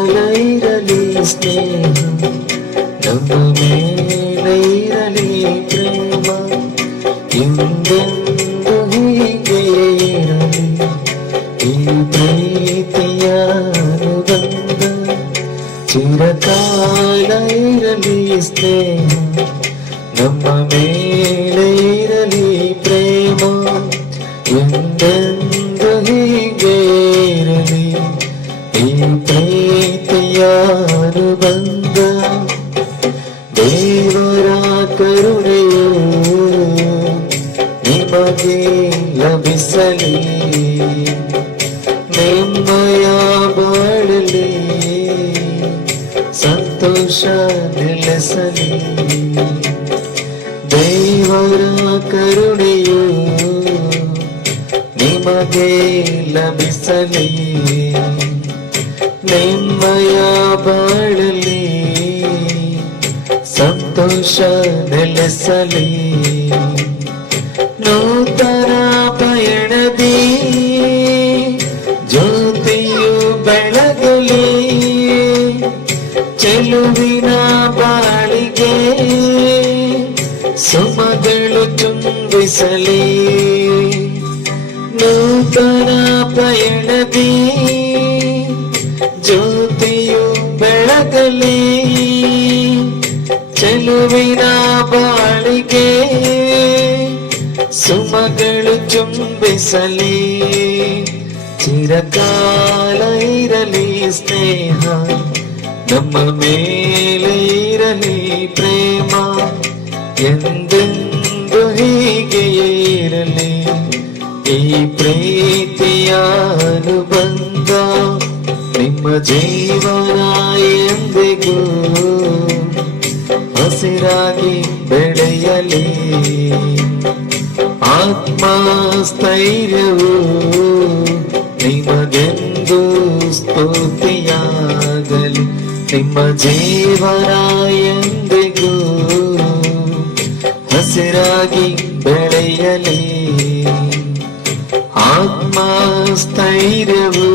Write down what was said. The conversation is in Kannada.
ಚಿರಕಾಲೈರಲಿ ಸ್ನೇಹ ನಮ್ಮ ಮೇಲೈರಲಿ ಪ್ರೇಮ ಎಂದೆಂದು ಹೀಗೆ ಇರಲಿ ಈ ಪ್ರೀತಿಯ ಅನುಬಂಧ. ಚಿರಕಾಲೈರಲಿ ಸ್ನೇಹ ನಮ್ಮ ಮೇಲೆ ಇರಲಿ ಪ್ರೇಮ ಎಂದೆಂದು ಹೀಗೆ ಇರಲಿ ಈ ಪ್ರೀತಿಯ ಅನುಬಂಧ. ದೇವರ ಕರುಣೆಯು ನಿಮಗೆ ಲಭಿಸಲಿ, ನಿಮ್ಮಯ ಬಾಳಲಿ ಸಂತೋಷ ನೆಲೆಸಲಿ. ದೇವರ ಕರುಣೆಯು ನಿಮಗೆ ಲಭಿಸಲಿ, ನಿಮ್ಮಯ ಬಾಳಲಿ ಸಂತೋಷ ನೆಲೆಸಲಿ. ನೂತನ ಪಯಣದಿ ಜ್ಯೋತಿಯು ಬೆಳಗಲಿ, ಚೆಲುವಿನ ಬಾಳಿಗೆ ಸುಮಗಳು ತುಂಬಿಸಲಿ. ನೂತನ ಪಯಣದಿ ಜ್ಯೋತಿಯು ಬೆಳಗಲಿ, ಚೆಲುವಿನ ಬಾಳಿಗೆ ಸುಮಗಳು ಚುಂಬಿಸಲಿ. ಚಿರಕಾಲ ಇರಲಿ ಸ್ನೇಹ ನಮ್ಮ ಮೇಲೆ ಇರಲಿ ಪ್ರೇಮ ಎಂದೆಂದು ಹೀಗೆಯೇ ಇರಲಿ ಈ ಪ್ರೀತಿಯ ಅನುಬಂಧ. ನಿಮ್ಮ ಜೀವನ ಎಂದಿಗೂ ಹಸಿರಾಗಿ ಬೆಳೆಯಲಿ, ಆತ್ಮಸ್ಥೈರ್ಯವು ನಿಮಗೆಂದು ಸ್ತುತಿಯಾಗಲಿ. ನಿಮ್ಮ ಜೀವನ ಎಂದಿಗೂ ಹಸಿರಾಗಿ ಬೆಳೆಯಲಿ, ಆತ್ಮಸ್ಥೈರ್ಯವು